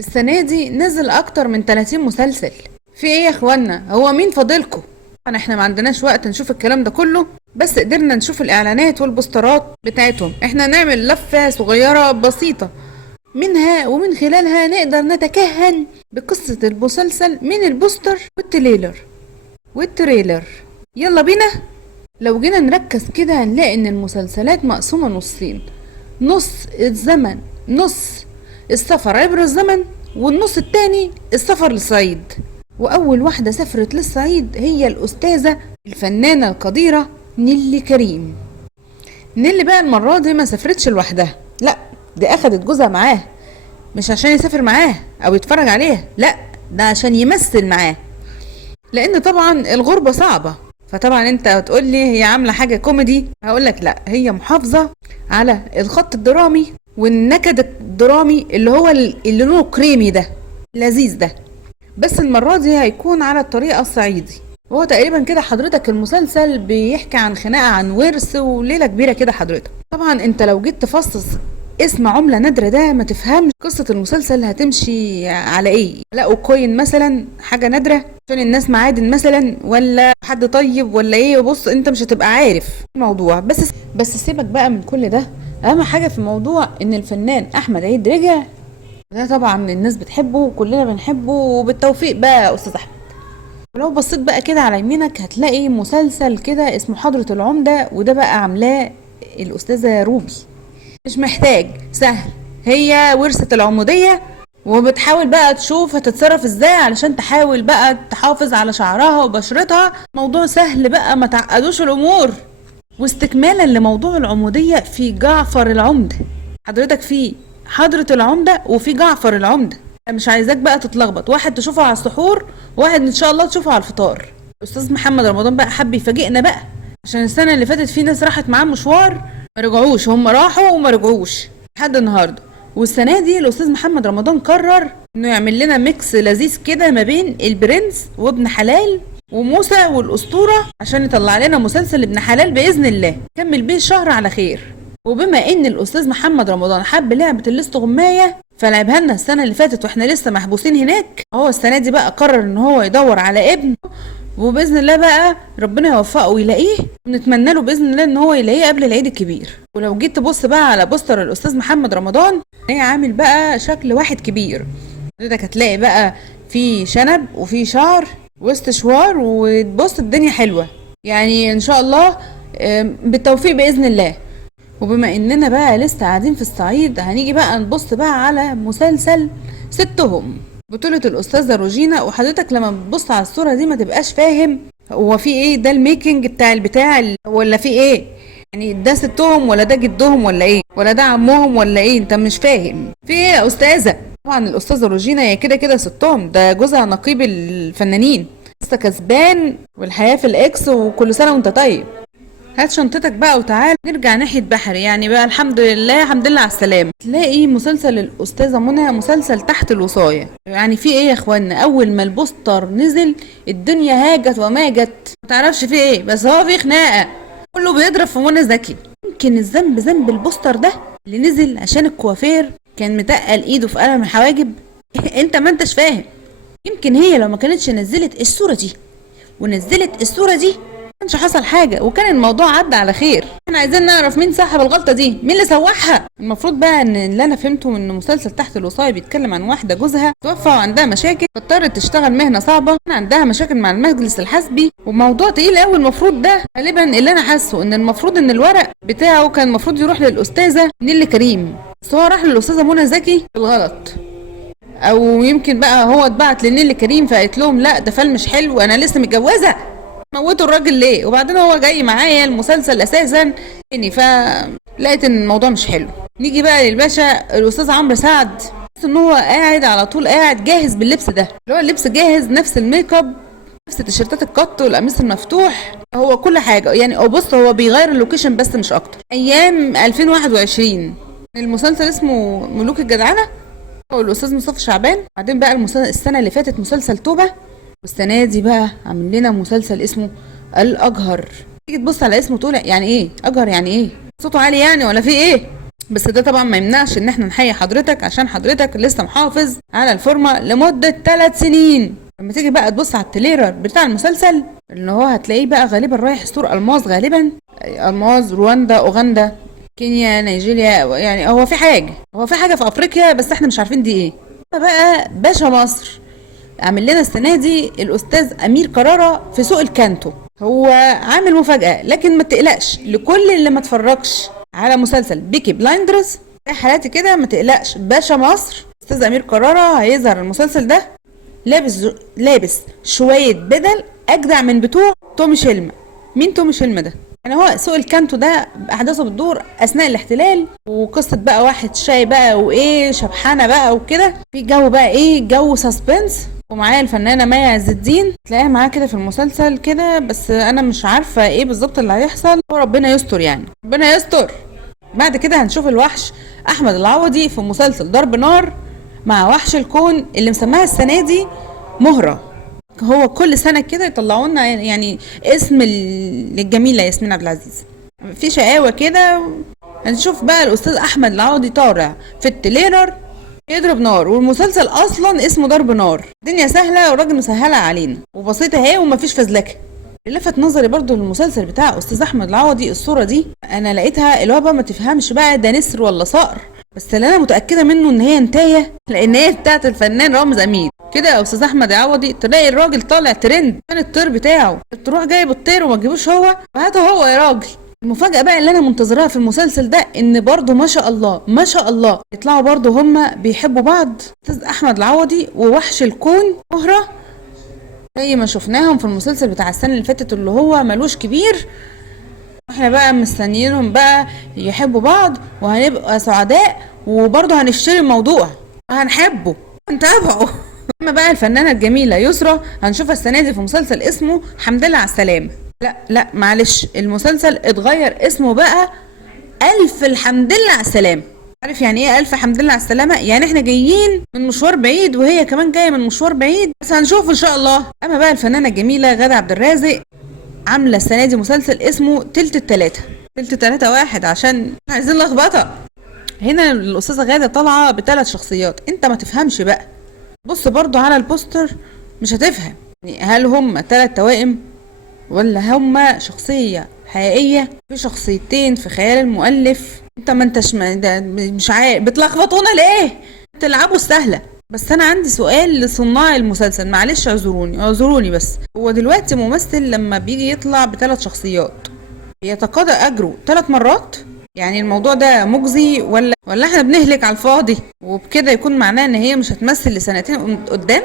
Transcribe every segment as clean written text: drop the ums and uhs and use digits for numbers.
السنة دي نزل اكتر من 30 مسلسل. في ايه يا اخوانا؟ هو مين فاضلكم؟ طبعا احنا ما عندناش وقت نشوف الكلام ده كله، بس قدرنا نشوف الاعلانات والبوسترات بتاعتهم. احنا نعمل لفة صغيرة بسيطة منها، ومن خلالها نقدر نتكهن بقصة المسلسل من البوستر والتريلر. يلا بينا. لو جينا نركز كده هنلاقي ان المسلسلات مقسومة نصين: نص الزمن، نص السفر عبر الزمن، والنص التاني السفر للصعيد. واول واحدة سافرت للصعيد هي الاستاذة الفنانة القديرة نيلي كريم. نيلي بقى المرة دي ما سافرتش لوحدها، لا، دي اخدت جوزها معاه. مش عشان يسافر معاه او يتفرج عليها، لا، ده عشان يمثل معاه، لان طبعا الغربة صعبة. فطبعا انت هتقول لي هي عاملة حاجة كوميدي، هقول لك لا، هي محافظة على الخط الدرامي والنكد الدرامي اللي هو اللي لونه كريمي ده، لذيذ ده. بس المرة دي هيكون على الطريقة الصعيدي. وهو تقريبا كده حضرتك المسلسل بيحكي عن خناقة عن ورث وليلة كبيرة كده حضرتك. طبعا انت لو جيت تفصص اسم عملة نادرة ده ما تفهمش قصة المسلسل هتمشي على ايه. لقوا كوين مثلا، حاجة نادرة عشان الناس معادن مثلا، ولا حد طيب ولا ايه؟ بص انت مش هتبقى عارف الموضوع. بس سيبك بقى من كل ده. اهم حاجة في الموضوع ان الفنان احمد عيد رجع. ده طبعا الناس بتحبه وكلنا بنحبه، وبالتوفيق بقى يا استاذ احمد. ولو بصيت بقى كده على يمينك هتلاقي مسلسل كده اسمه حضرة العمدة، وده بقى عاملاه الأستاذة روبي. مش محتاج، سهل. هي ورثة العمودية وبتحاول بقى تشوف هتتصرف ازاي علشان تحاول بقى تحافظ على شعرها وبشرتها. موضوع سهل بقى، ما تعقدوش الأمور. واستكمالا لموضوع العمودية في جعفر العمدة، حضرتك في حضرة العمدة وفي جعفر العمدة. مش عايزاك بقى تتلخبط، واحد تشوفه على السحور وواحد ان شاء الله تشوفه على الفطار. الاستاذ محمد رمضان بقى حب يفاجئنا بقى، عشان السنة اللي فاتت في ناس راحت معاه مشوار ما رجعوش، هم راحوا وما رجعوش لحد النهارده. والسنة دي الاستاذ محمد رمضان قرر انه يعمل لنا ميكس لذيذ كده ما بين البرنس وابن حلال وموسى والاسطورة، عشان يطلع لنا مسلسل ابن حلال باذن الله كمل بيه الشهر على خير. وبما ان الاستاذ محمد رمضان حب لعبة الاستغماية فلعبها لنا السنة اللي فاتت واحنا لسه محبوسين هناك، هو السنة دي بقى قرر ان هو يدور على ابنه، وباذن الله بقى ربنا يوفقه ويلاقيه، ونتمنى له باذن الله ان هو يلاقيه قبل العيد الكبير. ولو جيت تبص بقى على بوستر الاستاذ محمد رمضان هي عامل بقى شكل واحد كبير. حضرتك هتلاقي بقى في شنب وفي شعر واستشوار، وتبص الدنيا حلوة يعني ان شاء الله. بالتوفيق باذن الله. وبما اننا بقى لسه قاعدين في الصعيد هنيجي بقى نبص بقى على مسلسل ستهم بطولة الأستاذة روجينا. وحضرتك لما بتبص على الصورة دي ما تبقاش فاهم هو في ايه، ده الميكنج بتاع ولا في ايه يعني، ده ستهم ولا ده جدهم ولا ايه، ولا ده عمهم ولا ايه، انت مش فاهم في ايه يا أستاذة. طبعا الأستاذة روجينا هي كده كده ستهم، ده جوزها نقيب الفنانين، لسه كسبان والحياة في الإكس، وكل سنة وانت طيب. هات شنطتك بقى وتعال نرجع ناحية بحري يعني بقى. الحمد لله، الحمد لله على السلامة. تلاقي مسلسل الأستاذة منى مسلسل تحت الوصاية. يعني في ايه يا اخوانا؟ أول ما البوستر نزل الدنيا هاجت وماجت، متعرفش في ايه، بس هو في خناقة كله بيضرب في منى زكي. يمكن الذنب ذنب البوستر ده اللي نزل عشان الكوافير كان متقل ايده في قلم الحواجب. انت ما انتش فاهم. يمكن هي لو ما كانتش نزلت الصورة دي ونزلت الصورة دي كانش حصل حاجة وكان الموضوع عدى على خير. احنا عايزين نعرف مين صاحب الغلطة دي، مين اللي سوحها. المفروض بقى ان اللي انا فهمته ان مسلسل تحت الوصاية بيتكلم عن واحدة جوزها توفى وعندها مشاكل فاضطرت تشتغل مهنة صعبة، كان عندها مشاكل مع المجلس الحسبي وموضوع تقيل قوي. المفروض ده غالبا اللي انا حاسه ان المفروض ان الورق بتاعه كان المفروض يروح للأستاذة نيلي كريم، بس هو راح للأستاذة منى زكي بالغلط. او يمكن بقى هو اتبعت لنيلي كريم فقالت لهم لا ده فيلم مش حلو انا لسه متجوزه، موتوا الراجل ليه؟ وبعدين هو جاي معايا المسلسل اساسا يعني، فلقيت ان الموضوع مش حلو. نيجي بقى للباشا الاستاذ عمرو سعد، بس ان هو قاعد على طول قاعد جاهز باللبس ده، اللي هو اللبس جاهز، نفس الميك اب، نفس التيشيرتات القط والقميص المفتوح، هو كل حاجه يعني. او بص هو بيغير اللوكيشن بس مش اكتر. ايام 2021 المسلسل اسمه ملوك الجدعنه والاستاذ مصطفى شعبان. بعدين بقى السنه اللي فاتت مسلسل توبه، والسنه دي بقى عامل لنا مسلسل اسمه الاجهر. تيجي تبص على اسمه تقول يعني ايه اجهر؟ يعني ايه صوته عالي يعني ولا في ايه؟ بس ده طبعا ما يمنعش ان احنا نحيي حضرتك عشان حضرتك لسه محافظ على الفورمه لمده 3 سنين. لما تيجي بقى تبص على التليرر بتاع المسلسل اللي هو هتلاقيه بقى غالبا رايح ستور الماظ، غالبا الماظ، رواندا، اوغندا، كينيا، نيجيريا، يعني هو في حاجه في افريقيا بس احنا مش عارفين دي ايه. بقى باشا مصر عامل لنا السنه دي الاستاذ امير كرارة في سوق الكانتو. هو عامل مفاجاه، لكن ما تقلقش لكل اللي ما اتفرجش على مسلسل بيكي بلايندرز زي حالاتي كده، ما تقلقش، باشا مصر استاذ امير كرارة هيظهر المسلسل ده لابس شويه بدل اجدع من بتوع تومي شيلما. مين تومي شيلما ده؟ يعني هو سوق الكانتو ده احداثه بتدور اثناء الاحتلال، وقصه بقى واحد شاي بقى وايه شبحانه بقى وكده، في جو بقى ايه، جو سسبنس. ومعايا الفنانه مي عز الدين، تلاقيها معاه كده في المسلسل كده، بس انا مش عارفه ايه بالظبط اللي هيحصل، وربنا يستر يعني، ربنا يستر. بعد كده هنشوف الوحش احمد العوضي في مسلسل ضرب نار مع وحش الكون اللي مسماها السنه دي مهره. هو كل سنه كده يطلعوا لنا يعني اسم للجميله ياسمين عبد العزيز، في شقاوه كده. هنشوف بقى الاستاذ احمد العوضي طالع في التليرر يضرب نار، والمسلسل اصلا اسمه ضرب نار. الدنيا سهله والراجل مسهله علينا وبسيطه اهي ومفيش فزلكه. اللي لفت نظري برضو المسلسل بتاع استاذ احمد العوضي، الصوره دي انا لقيتها اللي هو بقى ما تفهمش بقى ده نسر ولا صقر، بس اللي انا متاكده منه ان هي نتايه، لان هي بتاعت الفنان رامز امين كده. يا استاذ احمد العوضي تلاقي الراجل طالع ترند، كان الطير بتاعه تروح جايب الطير وما تجيبوش هو، فهاته هو يا راجل. المفاجأة بقى اللي انا منتظراها في المسلسل ده ان برضو ما شاء الله ما شاء الله يطلعوا برضو هما بيحبوا بعض، استاذ احمد العوضي ووحش الكون مهرة، زي ما شفناهم في المسلسل بتاع السنة اللي فاتت اللي هو ملوش كبير. احنا بقى مستنيينهم بقى يحبوا بعض وهنبقى سعداء، وبرضو هنشتري الموضوع وهنحبه هنتابعه. اما بقى الفنانة الجميلة يسرا هنشوفها السنة دي في مسلسل اسمه حمد لله على السلامة. لا معلش، المسلسل اتغير اسمه بقى ألف الحمد لله على السلامة. عارف يعني ايه ألف حمد لله على السلامة؟ يعني احنا جايين من مشوار بعيد وهي كمان جاية من مشوار بعيد، بس هنشوف ان شاء الله. اما بقى الفنانة الجميلة غادة عبد الرازق عاملة السنة دي مسلسل اسمه تلت التلاتة، تلت التلاتة واحد عشان عايزين لخبطة. هنا الأستاذة غادة طالعة ب3 شخصيات، انت ما تفهمش بقى، بص برضو على البوستر مش هتفهم يعني هل هم 3 توائم ولا هما شخصية حقيقية في شخصيتين في خيال المؤلف. انت ما انتش مش عارف، بتلخبطونا ليه؟ تلعبوا السهلة. بس انا عندي سؤال لصناع المسلسل، معلش اعذروني، بس هو دلوقتي ممثل لما بيجي يطلع ب3 شخصيات يتقاضى اجره 3 مرات؟ يعني الموضوع ده مجزي ولا احنا بنهلك على الفاضي، وبكده يكون معناه ان هي مش هتمثل لسنتين قدام؟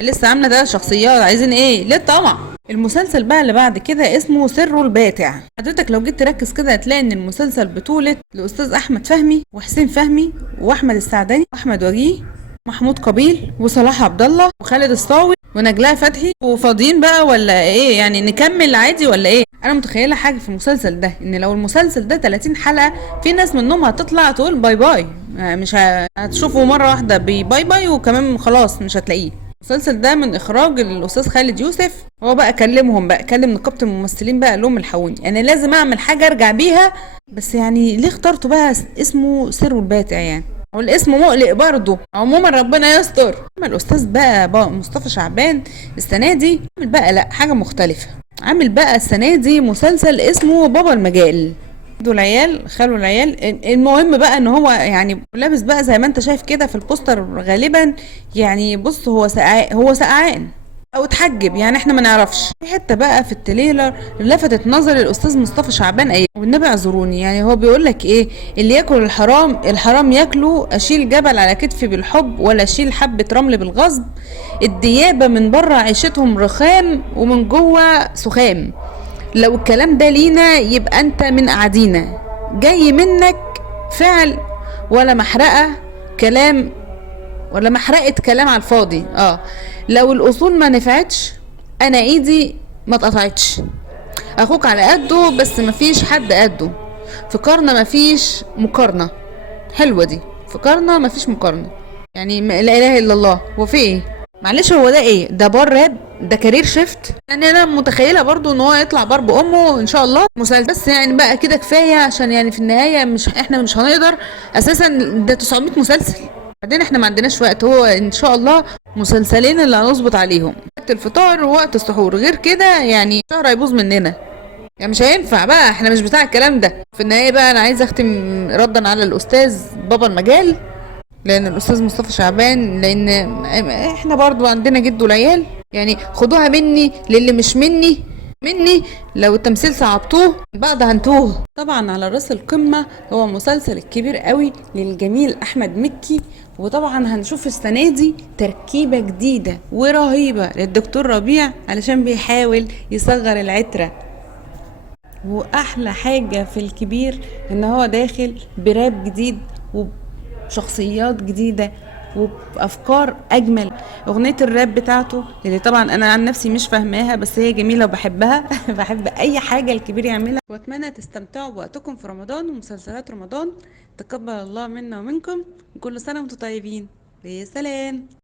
لسه عامله 3 شخصيات، عايزين ايه؟ ليه طمع؟ المسلسل بقى اللي بعد كده اسمه سره الباتع. حضرتك لو جيت تركز كده هتلاقي ان المسلسل بطولة الاستاذ احمد فهمي وحسين فهمي واحمد السعداني واحمد وجيه محمود قبيل وصلاح عبد الله وخالد الصاوي ونجلاء فتحي. وفاضيين بقى ولا ايه؟ يعني نكمل عادي ولا ايه؟ انا متخيله حاجه في المسلسل ده، ان لو المسلسل ده 30 حلقه في ناس منهم هتطلع تقول باي باي، مش هتشوفوا مره واحده باي باي وكمان خلاص مش هتلاقيه. المسلسل ده من اخراج الاستاذ خالد يوسف، هو بقى كلم نقابه الممثلين بقى، قال لهم الحقوني انا لازم اعمل حاجه ارجع بيها، بس يعني ليه اخترتوا بقى اسمه سر الباتع؟ يعني هو الاسم مقلق برضه. عموما ربنا يستر. اما الاستاذ بقى مصطفى شعبان السنه دي عامل بقى لا حاجه مختلفه، عامل بقى السنه دي مسلسل اسمه بابا المجال، دول العيال خلوا العيال. المهم بقى ان هو يعني لابس بقى زي ما انت شايف كده في البوستر غالبا، يعني بص هو سقعان او اتحجب، يعني احنا ما نعرفش. في حته بقى في التريلر لفتت نظري الاستاذ مصطفى شعبان ايه، والنبي اعذروني، يعني هو بيقول لك ايه؟ اللي ياكل الحرام ياكله، اشيل جبل على كتفي بالحب ولا اشيل حبه رمل بالغصب، الديابه من بره عيشتهم رخام ومن جوه سخام، لو الكلام ده لينا يبقى انت من قاعدينا، جاي منك فعل ولا محرقه كلام على الفاضي. لو الاصول ما نفعتش انا ايدي ما اتقطعتش، اخوك على قده بس مفيش حد قده، في قرن مفيش مقارنه. حلوه دي، في قرن مفيش مقارنه، يعني لا اله الا الله. هو في ايه؟ معلش هو ده ايه؟ ده بار راب ده كارير شيفت. يعني انا متخيله برضو ان هو يطلع بار بامه ان شاء الله مسلسل، بس يعني بقى كده كفايه، عشان يعني في النهايه احنا مش هنقدر اساسا، ده 900 مسلسل. بعدين احنا ما عندناش وقت، هو ان شاء الله مسلسلين اللي هنظبط عليهم، وقت الفطار ووقت السحور، غير كده يعني الشهر هيبوظ مننا. يعني مش هينفع بقى، احنا مش بتاع الكلام ده. في النهايه بقى انا عايزه اختم ردا على الاستاذ بابا المجال، لان الاستاذ مصطفى شعبان، لان احنا برضو عندنا جد والعيال، يعني خدوها مني للي مش مني. لو التمثيل صعبتوه بقى ده هنتوه. طبعا على راس القمة هو مسلسل الكبير قوي للجميل احمد مكي، وطبعا هنشوف السنة دي تركيبة جديدة ورهيبة للدكتور ربيع علشان بيحاول يصغر العترة. واحلى حاجة في الكبير ان هو داخل براب جديد وشخصيات جديدة وبأفكار أجمل. أغنية الراب بتاعته اللي طبعا أنا عن نفسي مش فاهماها، بس هي جميلة وبحبها بحب أي حاجة الكبير يعملها. وأتمنى تستمتعوا بوقتكم في رمضان ومسلسلات رمضان. تقبل الله منا ومنكم، وكل سنة وانتم طيبين. يا سلام.